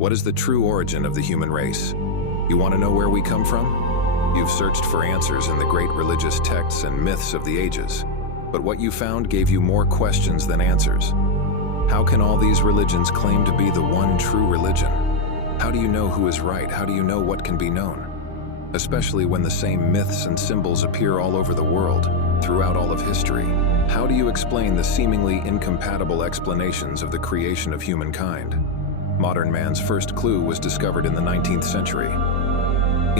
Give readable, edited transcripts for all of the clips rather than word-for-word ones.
What is the true origin of the human race? You want to know where we come from? You've searched for answers in the great religious texts and myths of the ages, but what you found gave you more questions than answers. How can all these religions claim to be the one true religion? How do you know who is right? How do you know what can be known? Especially when the same myths and symbols appear all over the world, throughout all of history. How do you explain the seemingly incompatible explanations of the creation of humankind? Modern man's first clue was discovered in the 19th century.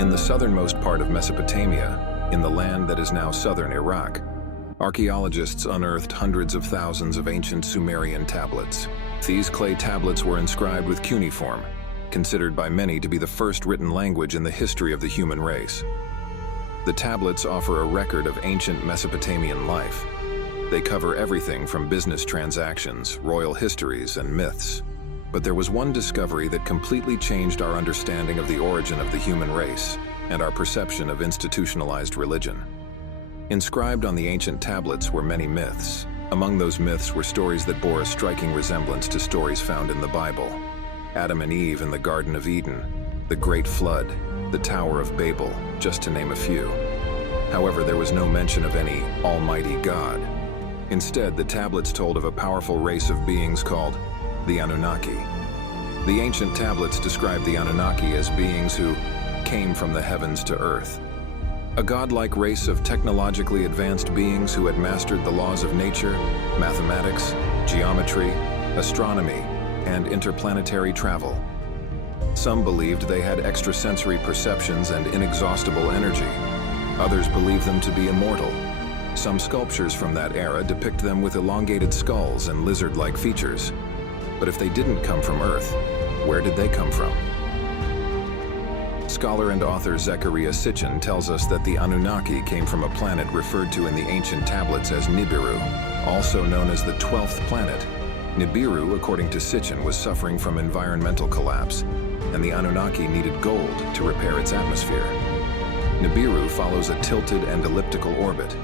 In the southernmost part of Mesopotamia, in the land that is now southern Iraq, archaeologists unearthed hundreds of thousands of ancient Sumerian tablets. These clay tablets were inscribed with cuneiform, considered by many to be the first written language in the history of the human race. The tablets offer a record of ancient Mesopotamian life. They cover everything from business transactions, royal histories, and myths. But there was one discovery that completely changed our understanding of the origin of the human race and our perception of institutionalized religion. Inscribed on the ancient tablets were many myths. Among those myths were stories that bore a striking resemblance to stories found in the Bible. Adam and Eve in the Garden of Eden, the Great Flood, the Tower of Babel, just to name a few. However, there was no mention of any Almighty God. Instead, the tablets told of a powerful race of beings called the Anunnaki. The ancient tablets described the Anunnaki as beings who came from the heavens to earth. A godlike race of technologically advanced beings who had mastered the laws of nature, mathematics, geometry, astronomy, and interplanetary travel. Some believed they had extrasensory perceptions and inexhaustible energy. Others believed them to be immortal. Some sculptures from that era depict them with elongated skulls and lizard-like features. But if they didn't come from Earth, where did they come from? Scholar and author Zecharia Sitchin tells us that the Anunnaki came from a planet referred to in the ancient tablets as Nibiru, also known as the 12th planet. Nibiru, according to Sitchin, was suffering from environmental collapse, and the Anunnaki needed gold to repair its atmosphere. Nibiru follows a tilted and elliptical orbit,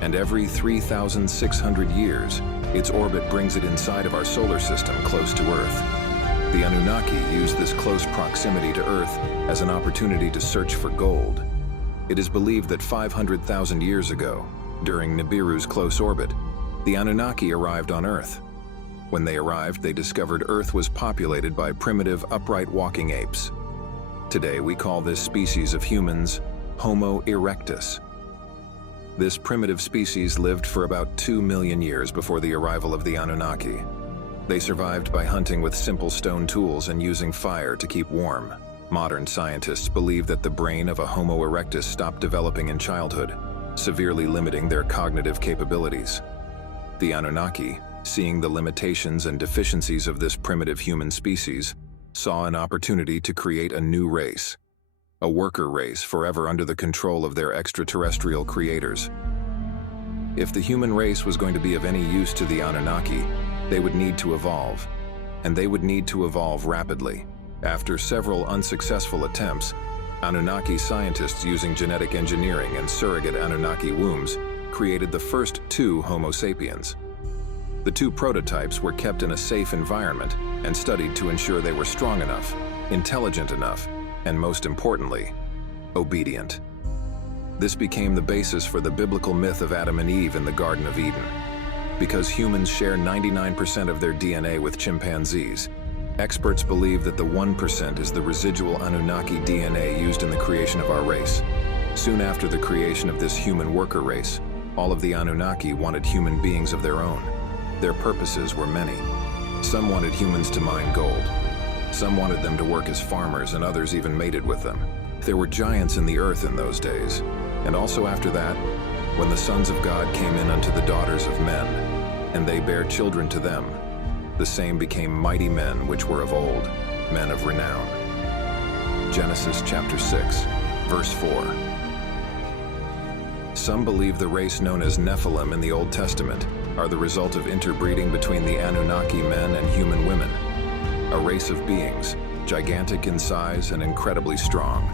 and every 3,600 years, its orbit brings it inside of our solar system close to Earth. The Anunnaki used this close proximity to Earth as an opportunity to search for gold. It is believed that 500,000 years ago, during Nibiru's close orbit, the Anunnaki arrived on Earth. When they arrived, they discovered Earth was populated by primitive upright walking apes. Today, we call this species of humans Homo erectus. This primitive species lived for about 2 million years before the arrival of the Anunnaki. They survived by hunting with simple stone tools and using fire to keep warm. Modern scientists believe that the brain of a Homo erectus stopped developing in childhood, severely limiting their cognitive capabilities. The Anunnaki, seeing the limitations and deficiencies of this primitive human species, saw an opportunity to create a new race. A worker race forever under the control of their extraterrestrial creators. If the human race was going to be of any use to the Anunnaki, they would need to evolve, and they would need to evolve rapidly. After several unsuccessful attempts, Anunnaki scientists using genetic engineering and surrogate Anunnaki wombs created the first 2 Homo sapiens. The 2 prototypes were kept in a safe environment and studied to ensure they were strong enough, intelligent enough, and most importantly, obedient. This became the basis for the biblical myth of Adam and Eve in the Garden of Eden. Because humans share 99% of their DNA with chimpanzees, experts believe that the 1% is the residual Anunnaki DNA used in the creation of our race. Soon after the creation of this human worker race, all of the Anunnaki wanted human beings of their own. Their purposes were many. Some wanted humans to mine gold. Some wanted them to work as farmers, and others even mated with them. There were giants in the earth in those days, and also after that, when the sons of God came in unto the daughters of men, and they bare children to them, the same became mighty men which were of old, men of renown. Genesis chapter 6, verse 4. Some believe the race known as Nephilim in the Old Testament are the result of interbreeding between the Anunnaki men and human women. A race of beings, gigantic in size and incredibly strong.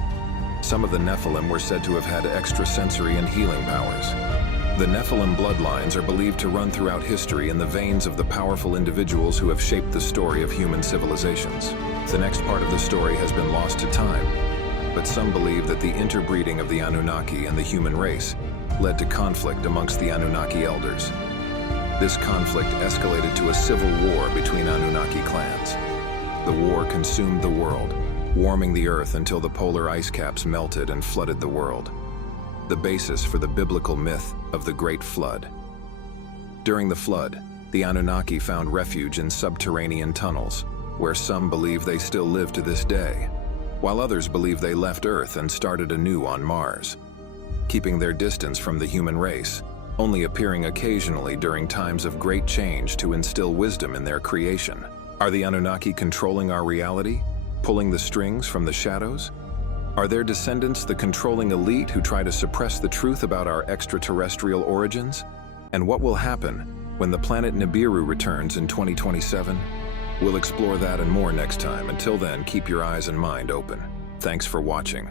Some of the Nephilim were said to have had extrasensory and healing powers. The Nephilim bloodlines are believed to run throughout history in the veins of the powerful individuals who have shaped the story of human civilizations. The next part of the story has been lost to time, but some believe that the interbreeding of the Anunnaki and the human race led to conflict amongst the Anunnaki elders. This conflict escalated to a civil war between Anunnaki clans. The war consumed the world, warming the earth until the polar ice caps melted and flooded the world. The basis for the biblical myth of the Great Flood. During the flood, the Anunnaki found refuge in subterranean tunnels, where some believe they still live to this day, while others believe they left Earth and started anew on Mars, keeping their distance from the human race, only appearing occasionally during times of great change to instill wisdom in their creation. Are the Anunnaki controlling our reality, pulling the strings from the shadows? Are their descendants the controlling elite who try to suppress the truth about our extraterrestrial origins? And what will happen when the planet Nibiru returns in 2027? We'll explore that and more next time. Until then, keep your eyes and mind open. Thanks for watching.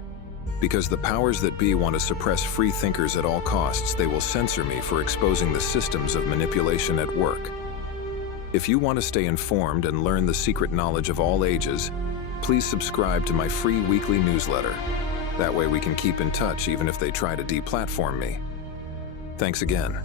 Because the powers that be want to suppress free thinkers at all costs, they will censor me for exposing the systems of manipulation at work. If you want to stay informed and learn the secret knowledge of all ages, please subscribe to my free weekly newsletter. That way we can keep in touch even if they try to deplatform me. Thanks again.